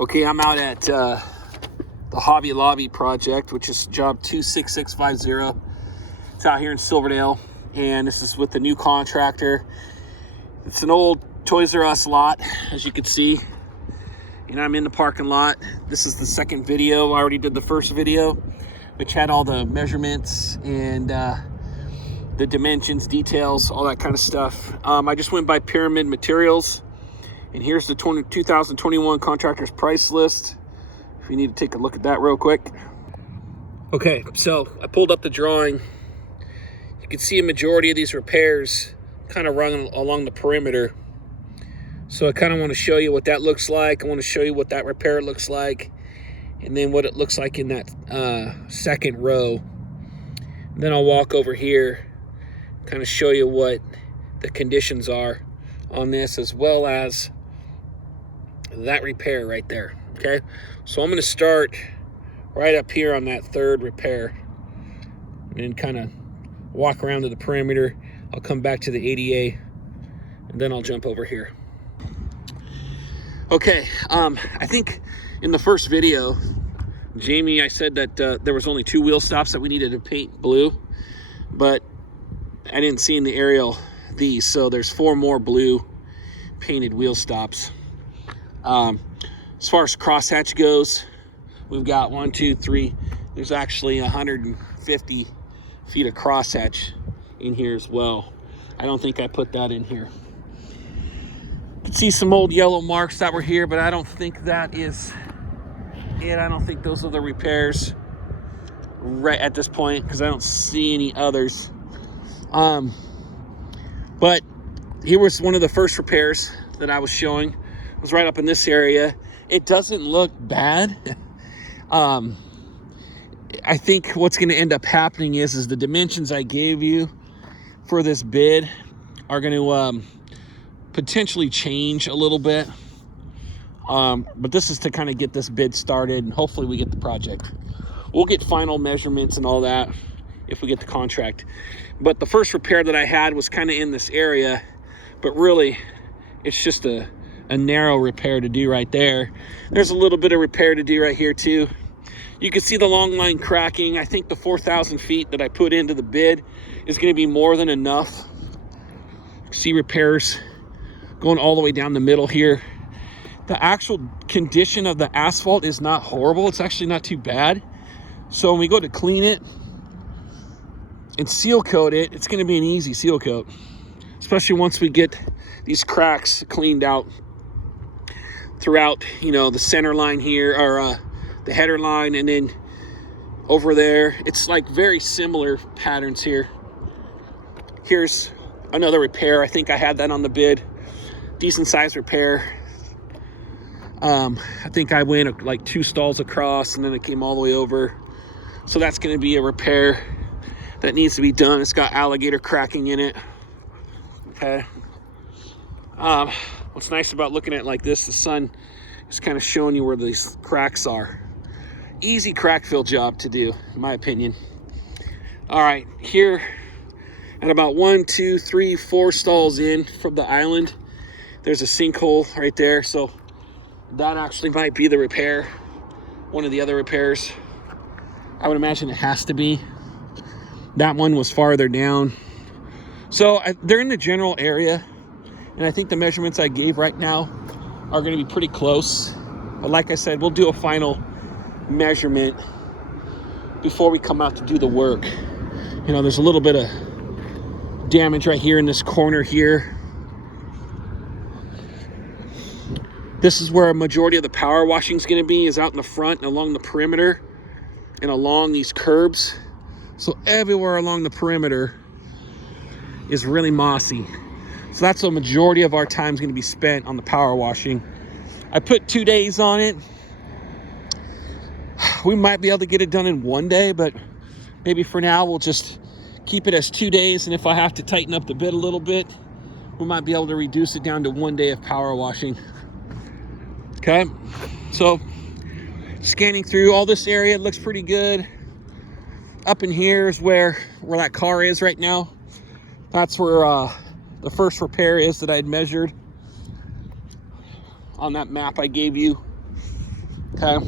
Okay, I'm out at the Hobby Lobby project, which is job 26650. It's out here in Silverdale, and this is with the new contractor. It's an old Toys R Us lot, as you can see. And I'm in the parking lot. This is the second video. I already did the first video, which had all the measurements and the dimensions, details, all that kind of stuff. I just went by Pyramid Materials. And here's the 2021 contractor's price list, if you need to take a look at that real quick. Okay, so I pulled up the drawing. You can see a majority of these repairs kind of run along the perimeter. So I kind of want to show you what that looks like. I want to show you what that repair looks like, and then what it looks like in that second row. And then I'll walk over here, kind of show you what the conditions are on this, as well as that repair right there. Okay, so I'm going to start right up here on that third repair and kind of walk around to the perimeter. I'll come back to the ADA, and then I'll jump over here. Okay, I think in the first video, Jamie, I said that there was only 2 wheel stops that we needed to paint blue, but I didn't see in the aerial these, so there's 4 more blue painted wheel stops. As far as crosshatch goes, we've got 1, 2, 3. There's actually 150 feet of crosshatch in here as well. I don't think I put that in here. You can see some old yellow marks that were here, but I don't think that is it. I don't think those are the repairs right at this point, because I don't see any others. But here was one of the first repairs that I was showing. It was right up in this area. It doesn't look bad. I think what's going to end up happening is the dimensions I gave you for this bid are going to potentially change a little bit. But this is to kind of get this bid started, and hopefully we get the project. We'll get final measurements and all that if we get the contract. But the first repair that I had was kind of in this area, but really it's just a narrow repair to do right there. There's a little bit of repair to do right here too. You can see the long line cracking. I think the 4,000 feet that I put into the bid is going to be more than enough. See repairs going all the way down the middle here. The actual condition of the asphalt is not horrible. It's actually not too bad. So when we go to clean it and seal coat it, it's going to be an easy seal coat, especially once we get these cracks cleaned out throughout, you know, the center line here, or the header line, and then over there. It's like very similar patterns here. Here's another repair. I think I had that on the bid. Decent size repair. I think I went like 2 stalls across, and then it came all the way over. So that's going to be a repair that needs to be done. It's got alligator cracking in it. Okay. What's nice about looking at it like this, the sun is kind of showing you where these cracks are. Easy crack fill job to do, in my opinion. All right, here at about 1, 2, 3, 4 stalls in from the island, there's a sinkhole right there. So that actually might be the repair, one of the other repairs. I would imagine it has to be. That one was farther down. So they're in the general area, and I think the measurements I gave right now are going to be pretty close. But like I said, we'll do a final measurement before we come out to do the work. You know, there's a little bit of damage right here in this corner here. This is where a majority of the power washing is going to be, is out in the front and along the perimeter and along these curbs. So everywhere along the perimeter is really mossy. So that's the majority of our time is going to be spent on the power washing. I put 2 days on it. We might be able to get it done in 1 day, but maybe for now we'll just keep it as 2 days. And if I have to tighten up the bit a little bit, we might be able to reduce it down to 1 day of power washing. Okay, so scanning through all this area, it looks pretty good. Up in here is where that car is right now. That's where the first repair is that I had measured on that map I gave you. Okay.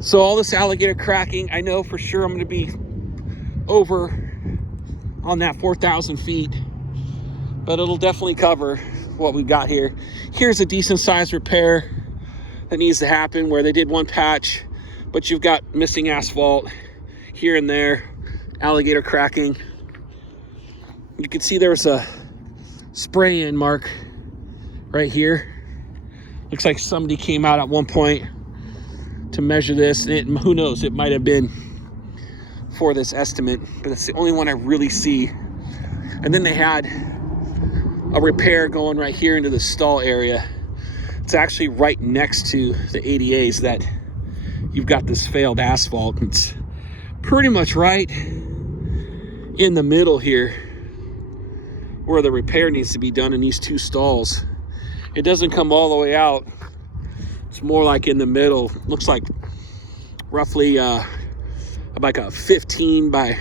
So all this alligator cracking, I know for sure I'm going to be over on that 4,000 feet, but it'll definitely cover what we've got here. Here's a decent sized repair that needs to happen where they did one patch, but you've got missing asphalt here and there, alligator cracking. You can see there's a spray-in mark right here. Looks like somebody came out at one point to measure this, and who knows, it might have been for this estimate, but it's the only one I really see. And then they had a repair going right here into the stall area. It's actually right next to the ADAs that you've got this failed asphalt. It's pretty much right in the middle here where the repair needs to be done in these two stalls. It doesn't come all the way out. It's more like in the middle. Looks like roughly like a 15 by,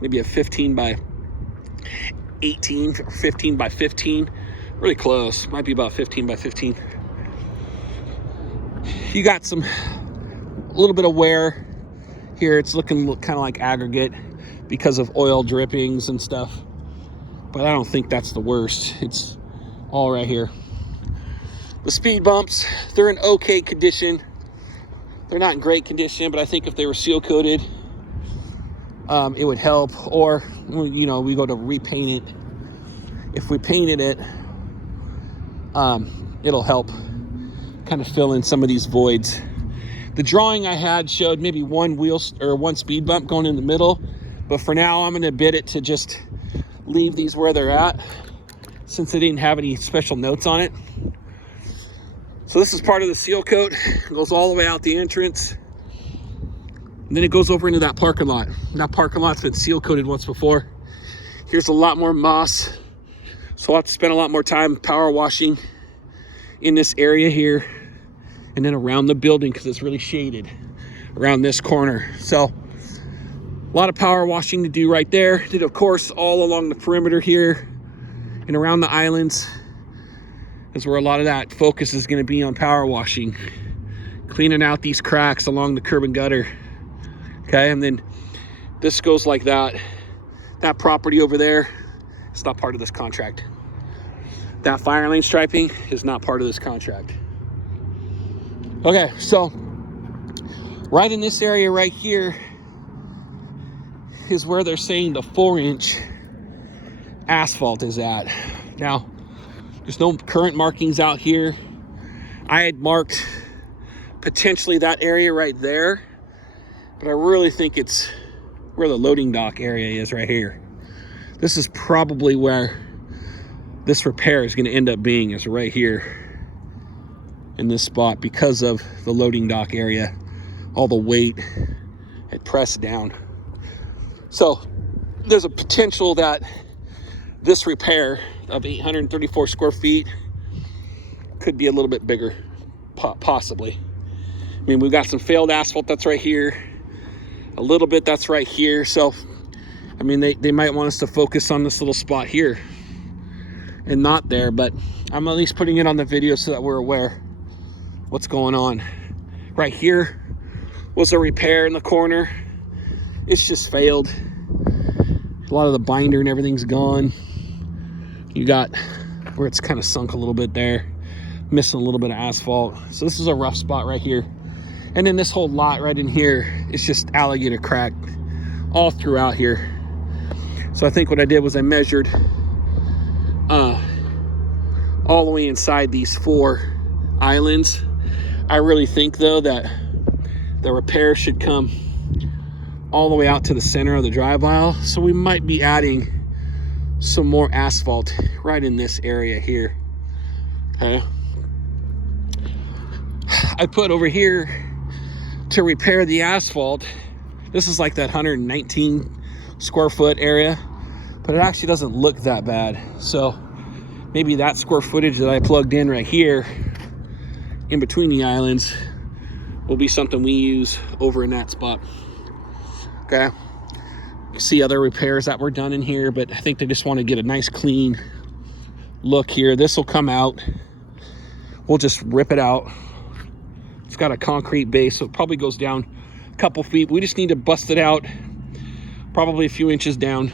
maybe a 15 by 18 or 15 by 15. Really close. Might be about 15 by 15. You got a little bit of wear here. It's looking kind of like aggregate because of oil drippings and stuff. But I don't think that's the worst. It's all right here. The speed bumps, they're in okay condition. They're not in great condition, but I think if they were seal coated, it would help. Or, you know, we go to repaint it. If we painted it, it'll help kind of fill in some of these voids. The drawing I had showed maybe one wheel or one speed bump going in the middle, but for now I'm going to bid it to just leave these where they're at, since they didn't have any special notes on it. So this is part of the seal coat. It goes all the way out the entrance, and then it goes over into that parking lot. That parking lot's been seal coated once before. Here's a lot more moss, so I'll have to spend a lot more time power washing in this area here, and then around the building because it's really shaded around this corner. So a lot of power washing to do right there. Did, of course, all along the perimeter here and around the islands is where a lot of that focus is going to be on power washing, cleaning out these cracks along the curb and gutter. Okay, and then this goes like that. That property over there is not part of this contract. That fire lane striping is not part of this contract. Okay, so right in this area right here is where they're saying the 4-inch asphalt is at. Now, there's no current markings out here. I had marked potentially that area right there, but I really think it's where the loading dock area is right here. This is probably where this repair is going to end up being, is right here in this spot, because of the loading dock area. All the weight had pressed down. So there's a potential that this repair of 834 square feet could be a little bit bigger, possibly. I mean, we've got some failed asphalt that's right here, a little bit that's right here. So, I mean, they might want us to focus on this little spot here and not there, but I'm at least putting it on the video so that we're aware what's going on. Right here was a repair in the corner. It's just failed. A lot of the binder and everything's gone. You got where it's kind of sunk a little bit there, missing a little bit of asphalt. So this is a rough spot right here. And then this whole lot right in here is just alligator crack all throughout here. So I think what I did was I measured all the way inside these 4 islands. I really think though that the repair should come all the way out to the center of the drive aisle. So we might be adding some more asphalt right in this area here. Okay. I put over here to repair the asphalt. This is like that 119 square foot area, but it actually doesn't look that bad. So maybe that square footage that I plugged in right here in between the islands will be something we use over in that spot. Okay. You see other repairs that were done in here, but I think they just want to get a nice clean look here. This will come out we'll just rip it out. It's got a concrete base, so it probably goes down a couple feet. We just need to bust it out, probably a few inches down,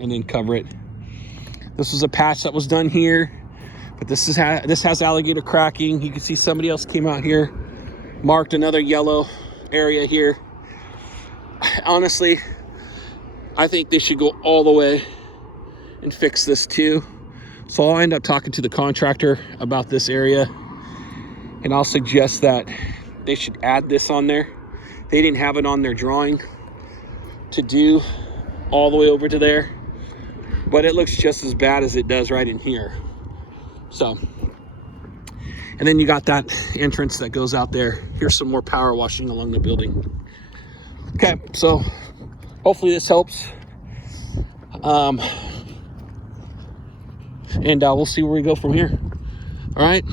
and then cover it. This was a patch that was done here, but this has alligator cracking. You can see somebody else came out here, marked another yellow area here. Honestly, I think they should go all the way and fix this too. So I'll end up talking to the contractor about this area, and I'll suggest that they should add this on there. They didn't have it on their drawing to do all the way over to there, but it looks just as bad as it does right in here. So, and then you got that entrance that goes out there. Here's some more power washing along the building. Okay, so hopefully this helps. And we'll see where we go from here. All right.